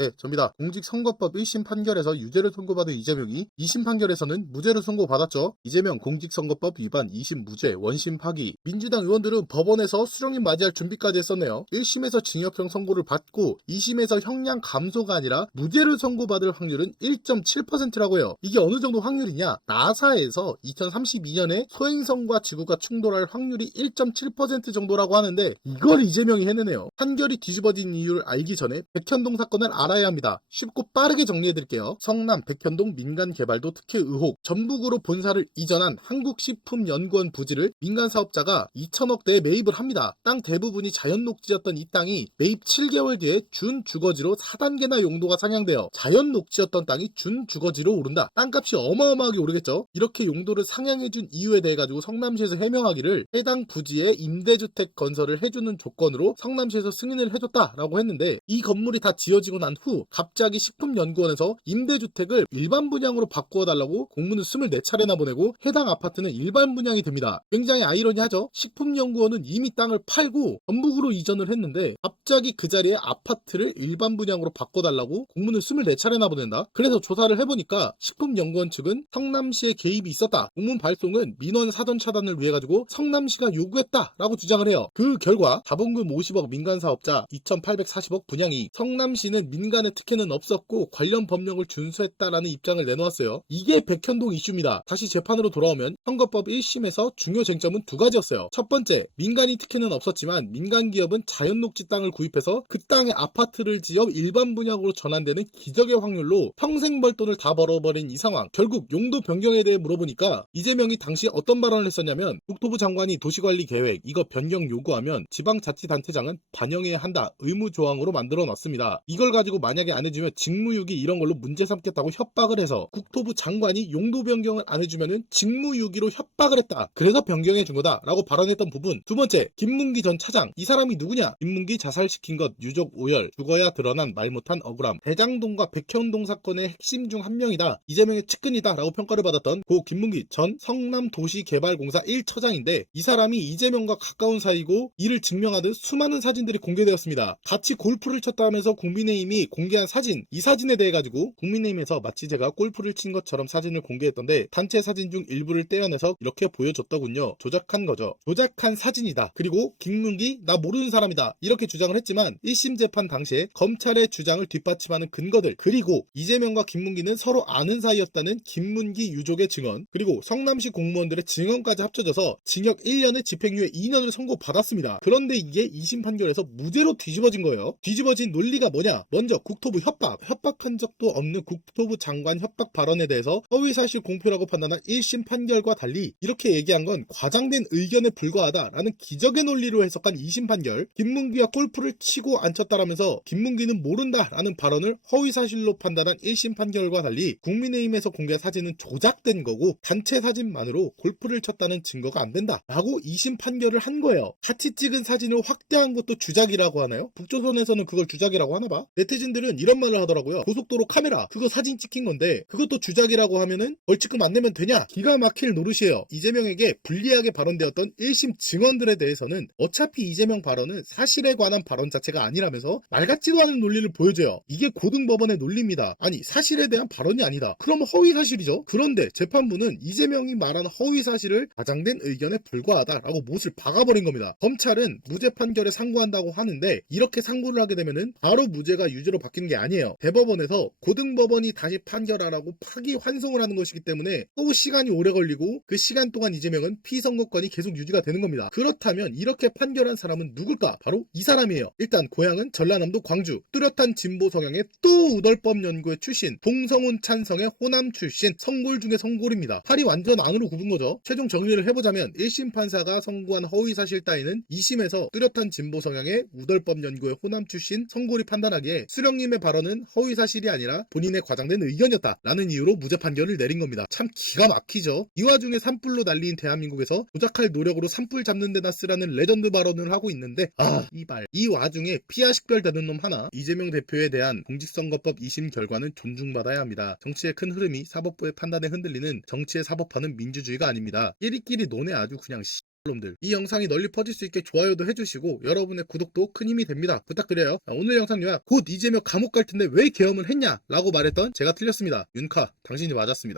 네, 접니다. 공직선거법 1심 판결에서 유죄를 선고받은 이재명이 2심 판결에서는 무죄를 선고받았죠. 이재명 공직선거법 위반 2심 무죄, 원심 파기. 민주당 의원들은 법원에서 수령님 맞이할 준비까지 했었네요. 1심에서 징역형 선고를 받고 2심에서 형량 감소가 아니라 무죄를 선고받을 확률은 1.7%라고 해요. 이게 어느 정도 확률이냐? 나사에서 2032년에 소행성과 지구가 충돌할 확률이 1.7% 정도라고 하는데 이걸 이재명이 해내네요. 판결이 뒤집어진 이유를 알기 전에 백현동 사건을 알 아야 합니다. 쉽고 빠르게 정리해 드릴게요. 성남 백현동 민간 개발도 특혜 의혹 전북으로 본사를 이전한 한국식품연구원 부지를 민간 사업자가 2천억대에 매입을 합니다. 땅 대부분이 자연 녹지였던 이 땅이 매입 7개월 뒤에 준 주거지로 4단계나 용도가 상향되어 자연 녹지였던 땅이 준 주거지로 오른다. 땅값이 어마어마하게 오르겠죠. 이렇게 용도를 상향해준 이유에 대해 가지고 성남시에서 해명하기를 해당 부지에 임대주택 건설을 해주는 조건으로 성남시에서 승인을 해줬다라고 했는데 이 건물이 다 지어지고 난후 갑자기 식품연구원에서 임대주택을 일반 분양으로 바꾸어 달라고 공문을 24차례나 보내고 해당 아파트는 일반 분양이 됩니다. 굉장히 아이러니하죠. 식품연구원은 이미 땅을 팔고 전북으로 이전을 했는데 갑자기 그 자리에 아파트를 일반 분양으로 바꿔달라고 공문을 24차례나 보낸다. 그래서 조사를 해보니까 식품연구원 측은 성남시의 개입이 있었다. 공문 발송은 민원 사전 차단을 위해 가지고 성남시가 요구했다라고 주장을 해요. 그 결과 자본금 50억 민간 사업자 2,840억 분양이 성남시는 민간 의 특혜는 없었고 관련 법령을 준수했다라는 입장을 내놓았어요. 이게 백현동 이슈입니다. 다시 재판으로 돌아오면 선거법 1심에서 중요 쟁점은 두 가지였어요. 첫 번째, 민간이 특혜는 없었지만 민간 기업은 자연 녹지 땅을 구입해서 그 땅에 아파트를 지어 일반 분양으로 전환되는 기적의 확률로 평생 벌 돈을 다 벌어버린 이 상황. 결국 용도 변경에 대해 물어보니까 이재명이 당시 어떤 발언을 했었냐면 국토부 장관이 도시관리 계획 이거 변경 요구하면 지방자치단체장은 반영해야 한다 의무 조항으로 만들어 놨습니다. 이걸 가지고 만약에 안 해주면 직무유기 이런 걸로 문제 삼겠다고 협박을 해서 국토부 장관이 용도 변경을 안 해주면은 직무유기로 협박을 했다. 그래서 변경해 준 거다라고 발언했던 부분. 두 번째 김문기 전 차장 이 사람이 누구냐? 김문기 자살시킨 것 유족 오열 죽어야 드러난 말 못한 억울함 대장동과 백현동 사건의 핵심 중 한 명이다. 이재명의 측근이다라고 평가를 받았던 고 김문기 전 성남도시개발공사 1처장인데 이 사람이 이재명과 가까운 사이고 이를 증명하듯 수많은 사진들이 공개되었습니다. 같이 골프를 쳤다 하면서 국민의힘이 공개한 사진 이 사진에 대해 가지고 국민의힘에서 마치 제가 골프를 친 것처럼 사진을 공개했던데 단체 사진 중 일부를 떼어내서 이렇게 보여줬더군요. 조작한 거죠. 조작한 사진이다. 그리고 김문기 나 모르는 사람이다. 이렇게 주장을 했지만 1심 재판 당시에 검찰의 주장을 뒷받침하는 근거들 그리고 이재명과 김문기는 서로 아는 사이였다는 김문기 유족의 증언 그리고 성남시 공무원들의 증언까지 합쳐져서 징역 1년에 집행유예 2년을 선고받았습니다. 그런데 이게 2심 판결에서 무죄로 뒤집어진 거예요. 뒤집어진 논리가 뭐냐? 먼저 국토부 협박, 협박한 적도 없는 국토부 장관 협박 발언에 대해서 허위사실 공표라고 판단한 1심 판결과 달리 이렇게 얘기한 건 과장된 의견에 불과하다라는 기적의 논리로 해석한 2심 판결 김문기가 골프를 치고 안 쳤다라면서 김문기는 모른다라는 발언을 허위사실로 판단한 1심 판결과 달리 국민의힘에서 공개한 사진은 조작된 거고 단체 사진만으로 골프를 쳤다는 증거가 안 된다 라고 2심 판결을 한 거예요. 같이 찍은 사진을 확대한 것도 주작이라고 하나요? 북조선에서는 그걸 주작이라고 하나 봐? 네티 즌들은 이런 말을 하더라고요. 고속도로 카메라 그거 사진 찍힌 건데 그것도 주작이라고 하면은 벌칙금 안 내면 되냐? 기가 막힐 노릇이에요. 이재명에게 불리하게 발언되었던 1심 증언들에 대해서는 어차피 이재명 발언은 사실에 관한 발언 자체가 아니라면서 말 같지도 않은 논리를 보여줘요. 이게 고등법원의 논리입니다. 아니 사실에 대한 발언이 아니다. 그러면 허위 사실이죠. 그런데 재판부는 이재명이 말한 허위 사실을 과장된 의견에 불과하다라고 못을 박아버린 겁니다. 검찰은 무죄 판결에 상고한다고 하는데 이렇게 상고를 하게 되면은 바로 무죄가 유죄 로 바뀌는 게 아니에요. 대법원에서 고등법원이 다시 판결하라고 파기 환송을 하는 것이기 때문에 또 시간이 오래 걸리고 그 시간 동안 이재명은 피선거권이 계속 유지가 되는 겁니다. 그렇다면 이렇게 판결한 사람은 누굴까? 바로 이 사람이에요. 일단 고향은 전라남도 광주 뚜렷한 진보 성향의 또 우덜법 연구회 출신 동성훈 찬성의 호남 출신 성골 중에 성골입니다. 팔이 완전 안으로 굽은 거죠. 최종 정리를 해보자면 1심 판사가 선고한 허위사실 따위는 2심에서 뚜렷한 진보 성향의 우덜법 연구회 호남 출신 성골이 판단하기에 수령님의 발언은 허위사실이 아니라 본인의 과장된 의견이었다. 라는 이유로 무죄 판결을 내린 겁니다. 참 기가 막히죠? 이 와중에 산불로 날린 대한민국에서 조작할 노력으로 산불 잡는 데다 쓰라는 레전드 발언을 하고 있는데 아 이발 이 와중에 피아 식별되는 놈 하나 이재명 대표에 대한 공직선거법 2심 결과는 존중받아야 합니다. 정치의 큰 흐름이 사법부의 판단에 흔들리는 정치의 사법화는 민주주의가 아닙니다. 끼리끼리 논에 아주 그냥 놈들. 이 영상이 널리 퍼질 수 있게 좋아요도 해주시고 여러분의 구독도 큰 힘이 됩니다. 부탁드려요. 자, 오늘 영상 요약 곧 이재명 감옥 갈 텐데 왜 계엄을 했냐 라고 말했던 제가 틀렸습니다. 윤카 당신이 맞았습니다